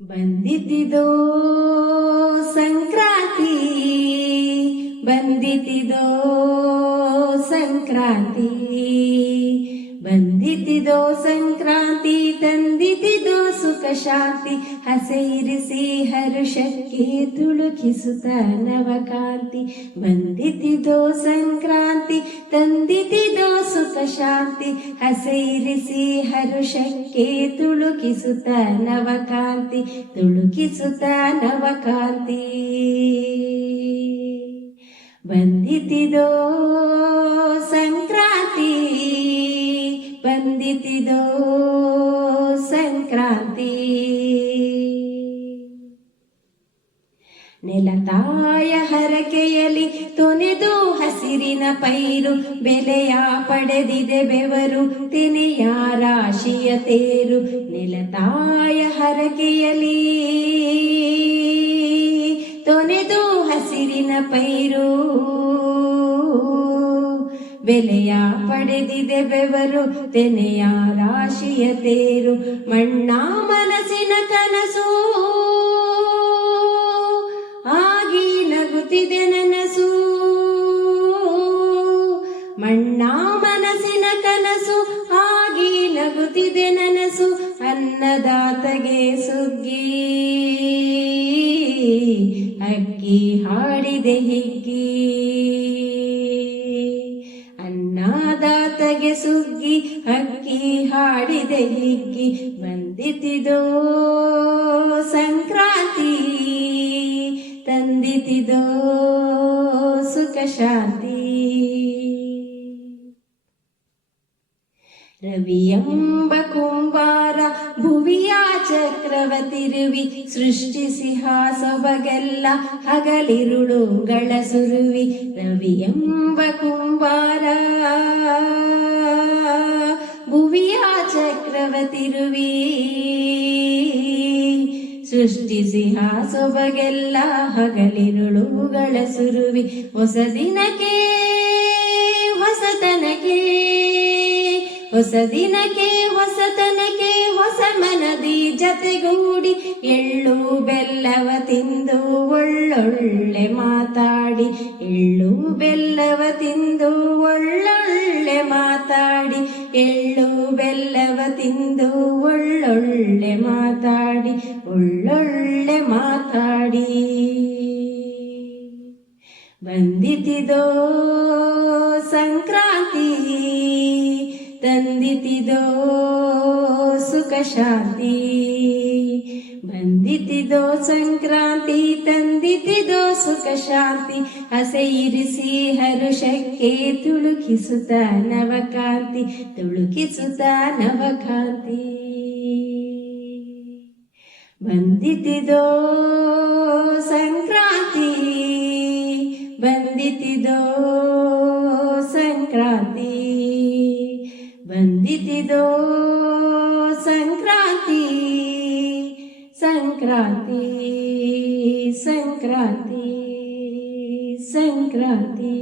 ಬಂದಿತಿದೋ ಸಂಕ್ರಾಂತಿ, ಬಂದಿತಿದೋ ಸಂಕ್ರಾಂತಿ, ಬಂದಿತಿದೋ ಸಂಕ್ರಾಂತಿ, ತಂದಿತಿದೋ ಸುಖ ಶಾಂತಿ, ಹಸೆ ಇರಿಸಿ ಹರುಷಕ್ಕೆ ತುಳುಕಿಸುತ್ತ ನವಕಾಂತಿ. ಬಂದಿತಿದೋ ಸಂಕ್ರಾಂತಿ, ತಂದಿತಿದೋ ಸುಖ ಶಾಂತಿ, ಹಸೆ ಇರಿಸಿ ಹರುಷಕ್ಕೆ ತುಳುಕಿಸುತ್ತ ನವಕಾಂತಿ, ತುಳುಕಿಸುತ್ತ ನವಕಾಂತಿ. ಬಂದಿತಿದೋ ಸಂಕ್ರಾಂತಿ, ಬಂದಿತಿದೋ ಸಂಕ್ರಾಂತಿ. ನೆಲತಾಯ ಹರಕೆಯಲ್ಲಿ ತೊನೆದು ಹಸಿರಿನ ಪೈರು, ಬೆಲೆಯ ಪಡೆದಿದೆ ಬೆವರು ತೆನೆಯ ರಾಶಿಯ ತೇರು. ನೆಲತಾಯ ಹರಕೆಯಲ್ಲಿ ತೊನೆದು ಹಸಿರಿನ ಪೈರು, ಬೆಲೆಯ ಪಡೆದಿದೆ ಬೆವರು ತೆನೆಯ ರಾಶಿಯ ತೇರು. ಮಣ್ಣ ಮನಸ್ಸಿನ ಕನಸು ಆಗಿ ನಗುತ್ತಿದೆ ನನಸು, ಮಣ್ಣ ಮನಸ್ಸಿನ ಕನಸು ಆಗಿ ನಗುತ್ತಿದೆ ನನಸು. ಅನ್ನದಾತಗೆ ಸುಗ್ಗಿ ಅಕ್ಕಿ ಹಾಡಿದೆ ಹಿಗ್ಗಿ, ಅನ್ನದಾತಗೆ ಸುಗ್ಗಿ ಅಕ್ಕಿ ಹಾಡಿದೆ ಹಿಗ್ಗಿ. ಬಂದಿತಿದೋ ಸಂಕ್ರಾಂತಿ, ತಂದಿತಿದೋ ಸುಖ ಶಾಂತಿ. ರವಿಯೆಂಬ ಕುಂಬಾರ ಭುವಿಯ ಚಕ್ರವತಿರುವಿ, ಸೃಷ್ಟಿಸಿ ಹಾಸೊಬಗೆಲ್ಲ ಹಗಲಿರುಳುಗಳ ಸುರುವಿ. ರವಿಯೆಂಬ ಕುಂಬಾರ ಭುವಿಯ ಚಕ್ರವತಿರುವಿ, ಸೃಷ್ಟಿಸಿ ಹಾಸೊಬಗೆಲ್ಲ ಹಗಲಿರುಳುಗಳ ಸುರುವಿ. ಹೊಸ ದಿನಕ್ಕೆ ಹೊಸತನಕ್ಕೆ, ಹೊಸ ದಿನಕ್ಕೆ ಹೊಸತನಕ್ಕೆ, ಹೊಸ ಮನದಿ ಜತೆಗೂಡಿ, ಎಳ್ಳು ಬೆಲ್ಲವ ತಿಂದು ಒಳ್ಳೊಳ್ಳೆ ಮಾತಾಡಿ, ಎಳ್ಳು ಬೆಲ್ಲವ ತಿಂದು ಒಳ್ಳೊಳ್ಳೆ ಮಾತಾಡಿ, ಎಳ್ಳು ಬೆಲ್ಲವ ತಿಂದು ಒಳ್ಳೊಳ್ಳೆ ಮಾತಾಡಿ, ಒಳ್ಳೊಳ್ಳೆ ಮಾತಾಡಿ. ಬಂದಿತಿದೋ ಸಂಕ್ರಾಂತಿ, ತಂದಿತಿದೋ ಸುಖ ಶಾಂತಿ. ಬಂದಿತಿದೋ ಸಂಕ್ರಾಂತಿ, ತಂದಿತಿದೋ ಸುಖ ಶಾಂತಿ, ಹಸೆ ಇರಿಸಿ ಹರುಷಕ್ಕೆ ತುಳುಕಿಸುತ್ತ ನವಕಾಂತಿ, ತುಳುಕಿಸುತ್ತ ನವಕಾಂತಿ. ಬಂದಿತಿದೋ ಸಂಕ್ರಾಂತಿ, ಬಂದಿತಿದೋ ಸಂಕ್ರಾಂತಿ, ಬಂದಿತಿದೋ ಸಂಕ್ರಾಂತಿ, ಸಂಕ್ರಾಂತಿ, ಸಂಕ್ರಾಂತಿ, ಸಂಕ್ರಾಂತಿ.